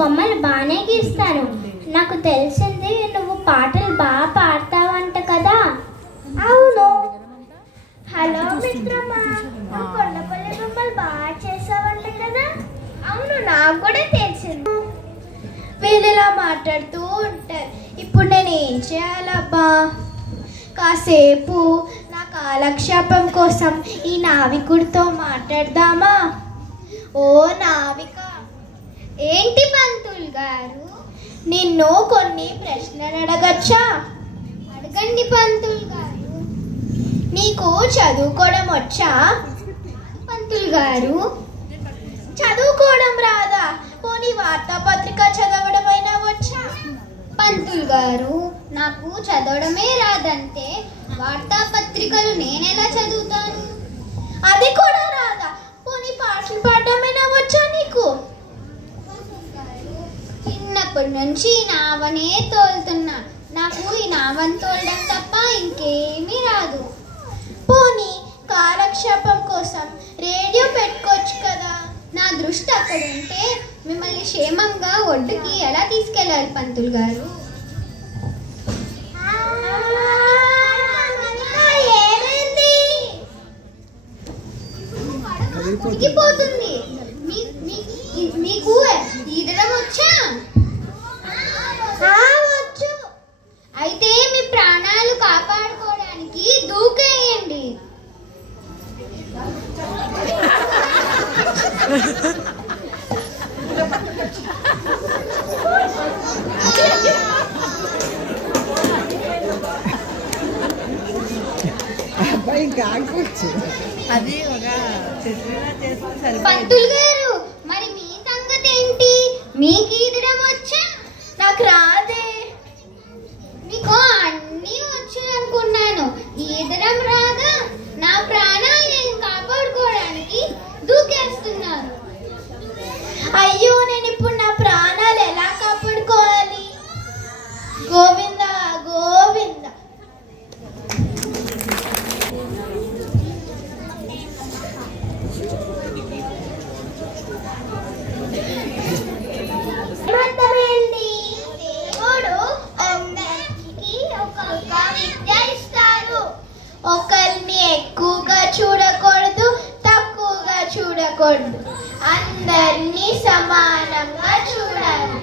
బొమ్మలు బాగానే గీస్తాను. నాకు తెలిసింది నువ్వు పాటలు బాగా పాడతావంట కదా? అవును. హలో మిత్రమా, నువ్వు కొండపల్లి బొమ్మలు బాగా చేసావంట కదా? అవును, నాకు కూడా తెలిసింది. వీళ్ళిలా మాట్లాడుతూ ఉంటారు. ఇప్పుడు నేను ఏం చేయాలబ్బా? కాసేపు నా కాలక్షేపం కోసం ఈ నావికుడితో మాట్లాడదామా? ఓ నావిక, ఏంటి పంతులు గారు, నిన్ను కొన్ని ప్రశ్నలు అడగచ్చా? అడగండి పంతులు గారు. నీకు చదువుకోవడం వచ్చా? పంతులు గారు, చదువుకోవడం రాదా? పోనీ వార్తాపత్రిక చదవడం అయినా వచ్చా? పంతులు గారు, నాకు చదవడమే రాదంటే వార్తాపత్రికలు నేనెలా చదువుతాను? అది కూడా రాదా? పోనీ పాటలు పాడడమైనా వచ్చా నీకు? చిన్నప్పటి నుంచి నావనే తోలుతున్నా. నాకు ఈ నావని తోలడం తప్ప ఇంకేమీ రాదు. పోనీ కాలక్షేపం కోసం రేడియో పెట్టుకోవచ్చు కదా? నా దృష్టి అక్కడ ఉంటే మిమ్మల్ని క్షేమంగా ఒడ్డుకి ఎలా తీసుకెళ్ళాలి పంతులు గారు? ఉడికిపోతుంది. మీకు ఈదడం వచ్చా? వచ్చు. అయితే మీ ప్రాణాలు కాపాడుకోవడానికి దూకేయండి. పంతులు గారు, మరి మీ సంగతి ఏంటి? మీకు ఈదడం వచ్చా? నాకు రాదే. మీకు అన్నీ వచ్చు అనుకున్నాను, ఈదడం రాదా? నా ప్రాణాలు నేను కాపాడుకోవడానికి దూకేస్తున్నారు. అయ్యో, నేను ఇప్పుడు నా ప్రాణాలు ఎలా కాపాడుకోవాలి? గోవింద గోవింద. దేవుడు అందరికీ ఒక్కొక్క విద్య ఇస్తారు. ఒకరిని ఎక్కువగా చూడకూడదు, తక్కువగా చూడకూడదు. అందరినీ సమానంగా చూడాలి.